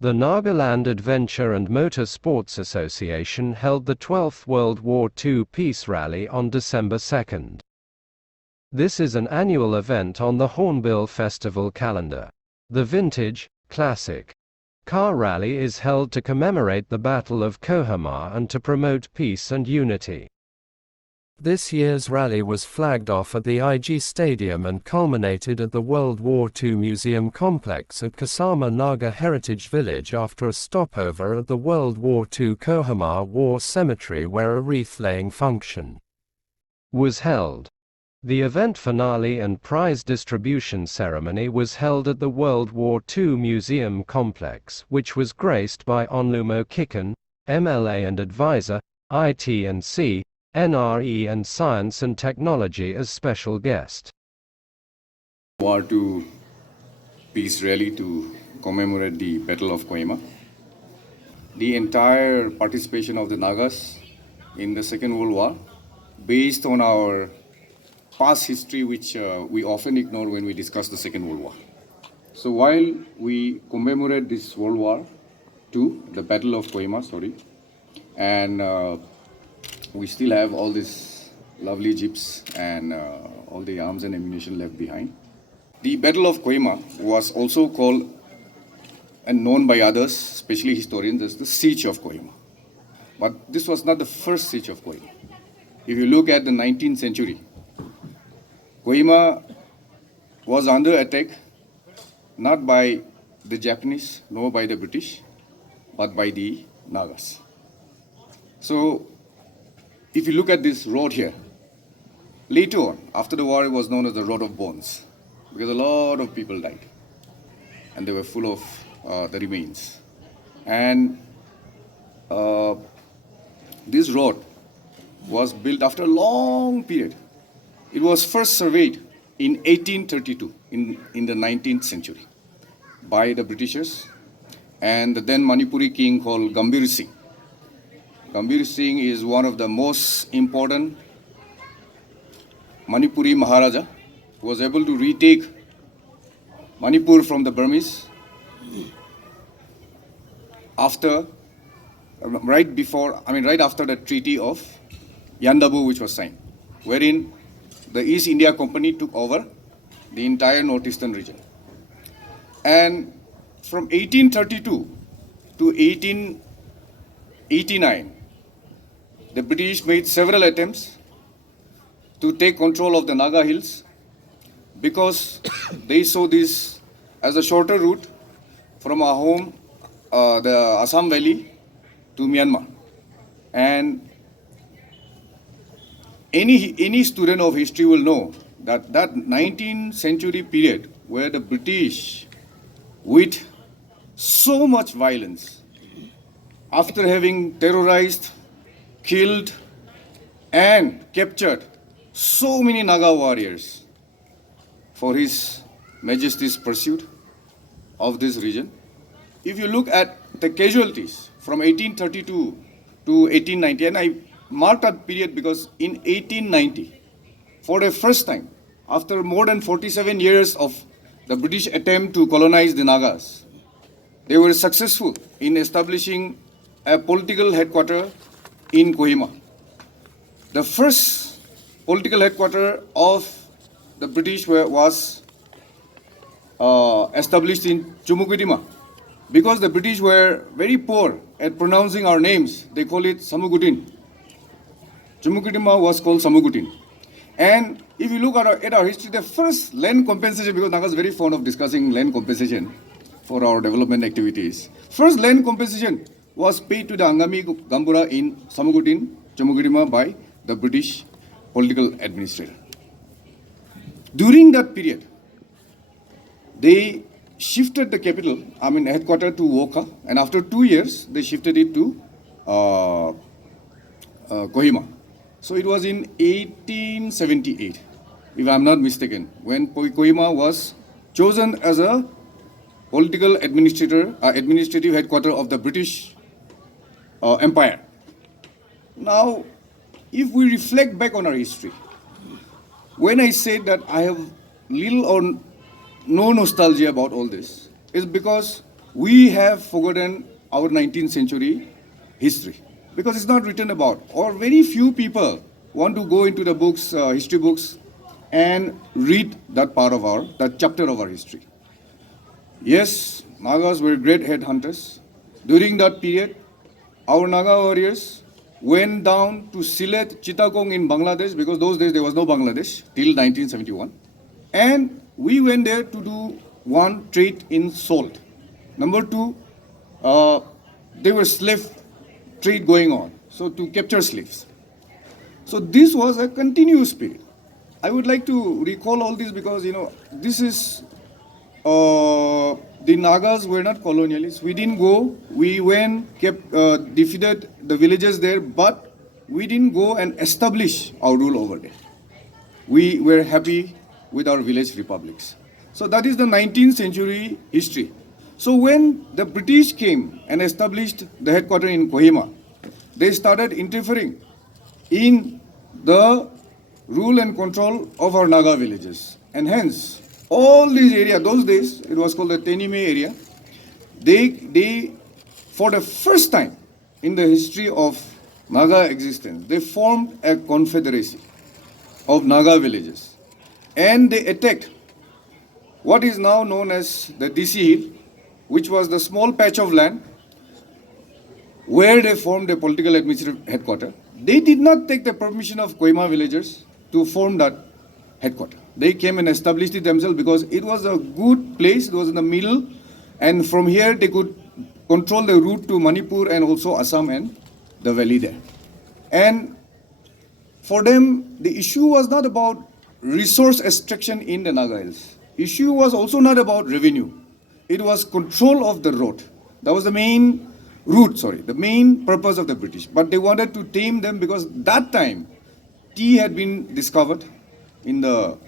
The Nagaland Adventure and Motor Sports Association held the 12th World War II Peace Rally on December 2. This is an annual event on the Hornbill Festival calendar. The vintage, classic car rally is held to commemorate the Battle of Kohima and to promote peace and unity. This year's rally was flagged off at the IG Stadium and culminated at the World War II Museum Complex at Kasama Naga Heritage Village after a stopover at the World War II Kohima War Cemetery where a wreath-laying function was held. The event finale and prize distribution ceremony was held at the World War II Museum Complex, which was graced by Mhonlumo Kikon, MLA and advisor, IT&C, NRE and Science and Technology as special guest. War II Peace Rally to commemorate the Battle of Kohima. The entire participation of the Nagas in the Second World War, based on our past history, which we often ignore when we discuss the Second World War. So while we commemorate this World War II, the Battle of Kohima, and we still have all these lovely jeeps and all the arms and ammunition left behind. The Battle of Kohima was also called and known by others, especially historians, as the Siege of Kohima. But this was not the first siege of Kohima. If you look at the 19th century, Kohima was under attack not by the Japanese nor by the British, but by the Nagas. So if you look at this road here, later on, after the war, it was known as the Road of Bones, because a lot of people died, and they were full of the remains. And this road was built after a long period. It was first surveyed in 1832, in the 19th century, by the Britishers and the then Manipuri king called Gambhir Singh. Gambhir Singh is one of the most important Manipuri Maharaja who was able to retake Manipur from the Burmese right after the Treaty of Yandabu, which was signed, wherein the East India Company took over the entire northeastern region. And from 1832 to 1889, the British made several attempts to take control of the Naga Hills because they saw this as a shorter route from our home, the Assam Valley, to Myanmar. And any student of history will know that 19th century period where the British, with so much violence, after having terrorized, killed and captured so many Naga warriors for His Majesty's pursuit of this region. If you look at the casualties from 1832 to 1890, and I marked that period because in 1890, for the first time, after more than 47 years of the British attempt to colonize the Nagas, they were successful in establishing a political headquarters in Kohima. The first political headquarters of the British was established in Chumukutima. Because the British were very poor at pronouncing our names, they call it Samugutin. Chumukutima was called Samugutin. And if you look at our history, the first land compensation, because Naga is very fond of discussing land compensation for our development activities. First land compensation was paid to the Angami Gambura in Samugutin, Chumukutima by the British political administrator. During that period, they shifted the capital, headquarters to Woka, and after 2 years, they shifted it to Kohima. So it was in 1878, if I'm not mistaken, when Kohima was chosen as a political administrative headquarters of the British Empire. Now, if we reflect back on our history, when I say that I have little or no nostalgia about all this, is because we have forgotten our 19th century history because it's not written about, or very few people want to go into the books, history books, and read that part of that chapter of our history. Yes, Nagas were great headhunters. During that period, our Naga warriors went down to Sylhet, Chittagong in Bangladesh, because those days there was no Bangladesh till 1971. And we went there to do one, trade in salt. Number two, there was slave trade going on, so to capture slaves. So this was a continuous period. I would like to recall all this because, this is, the Nagas were not colonialists. We didn't go, we went, defeated the villages there, but we didn't go and establish our rule over there. We were happy with our village republics. So that is the 19th century history. So when the British came and established the headquarters in Kohima, they started interfering in the rule and control of our Naga villages. And hence, all these areas, those days, it was called the Tenime area, they, for the first time in the history of Naga existence, they formed a confederacy of Naga villages. And they attacked what is now known as the DC Hill, which was the small patch of land where they formed a political administrative headquarters. They did not take the permission of Kohima villagers to form that headquarters. They came and established it themselves because it was a good place, it was in the middle, and from here they could control the route to Manipur and also Assam and the valley there. And for them, the issue was not about resource extraction in the Naga Hills. Issue was also not about revenue. It was control of the road. That was the main the main purpose of the British. But they wanted to tame them because that time tea had been discovered in the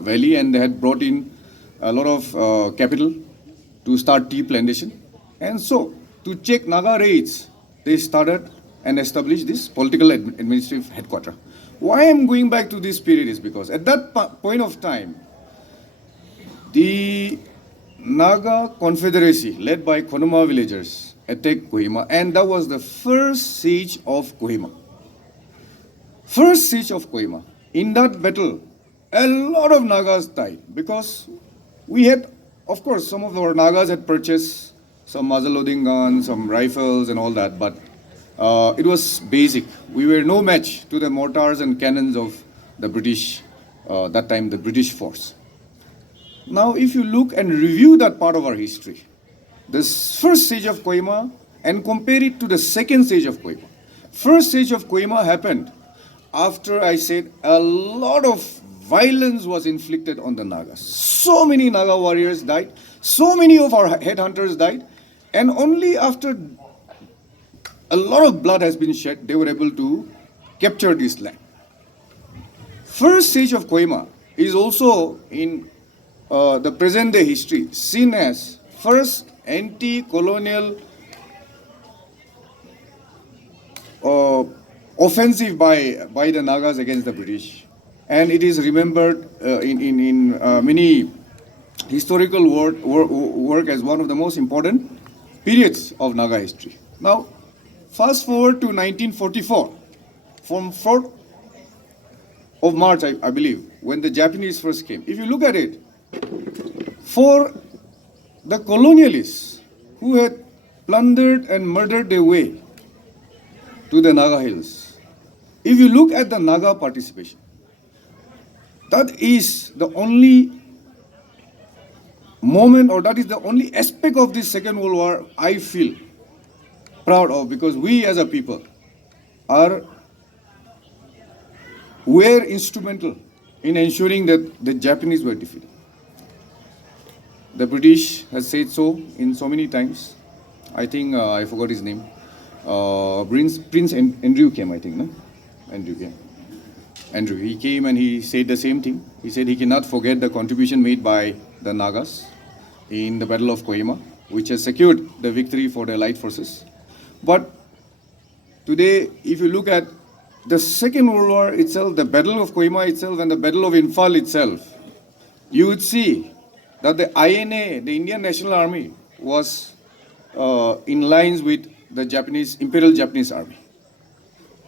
valley, and they had brought in a lot of capital to start tea plantation. And so, to check Naga raids, they started and established this political administrative headquarters. Why I'm going back to this period is because at that point of time, the Naga Confederacy, led by Konoma villagers, attacked Kohima, and that was the first siege of Kohima. First siege of Kohima. In that battle, a lot of Nagas died because we had, of course, some of our Nagas had purchased some muzzle-loading guns, some rifles and all that, but it was basic. We were no match to the mortars and cannons of the British, that time the British force. Now, if you look and review that part of our history, this first siege of Kohima, and compare it to the second siege of Kohima. First siege of Kohima happened after I said a lot of violence was inflicted on the Nagas. So many Naga warriors died, so many of our headhunters died, and only after a lot of blood has been shed, they were able to capture this land. First siege of Kohima is also in the present day history seen as first anti-colonial offensive by the Nagas against the British. And it is remembered in many historical work as one of the most important periods of Naga history. Now, fast forward to 1944, from 4th of March, I believe, when the Japanese first came. If you look at it, for the colonialists who had plundered and murdered their way to the Naga Hills, if you look at the Naga participation, that is the only moment, or that is the only aspect of this Second World War I feel proud of, because we as a people were instrumental in ensuring that the Japanese were defeated. The British has said so in so many times. I think I forgot his name. Prince Andrew came, I think, no? Andrew came. Andrew, he came and he said the same thing. He said he cannot forget the contribution made by the Nagas in the Battle of Kohima, which has secured the victory for the Allied forces. But today, if you look at the Second World War itself, the Battle of Kohima itself, and the Battle of Imphal itself, you would see that the INA, the Indian National Army, was in lines with the Japanese, Imperial Japanese Army.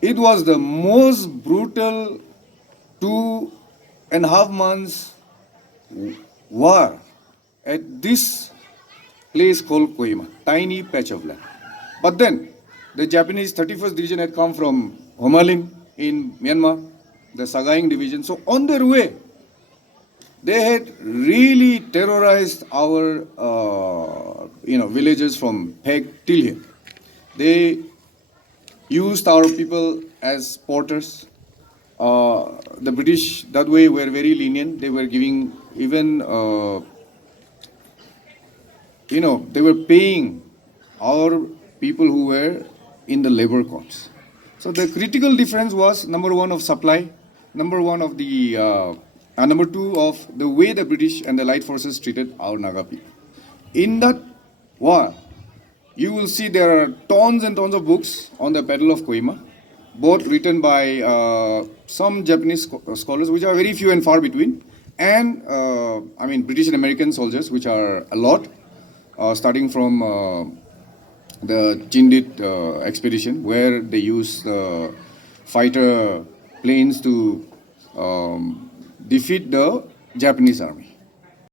It was the most brutal 2.5 months war at this place called Kohima, tiny patch of land. But then the Japanese 31st Division had come from Hornbill in Myanmar, the Sagaing Division. So on their way, they had really terrorized our villages from Peg till here. They used our people as porters. The British that way were very lenient. They were giving even they were paying our people who were in the labor corps. So the critical difference was number one of supply, number one of the number two of the way the British and the light forces treated our Naga people. In that war, you will see there are tons and tons of books on the Battle of Kohima, both written by some Japanese scholars, which are very few and far between, and British and American soldiers, which are a lot, starting from the Chindit expedition, where they used fighter planes to defeat the Japanese army.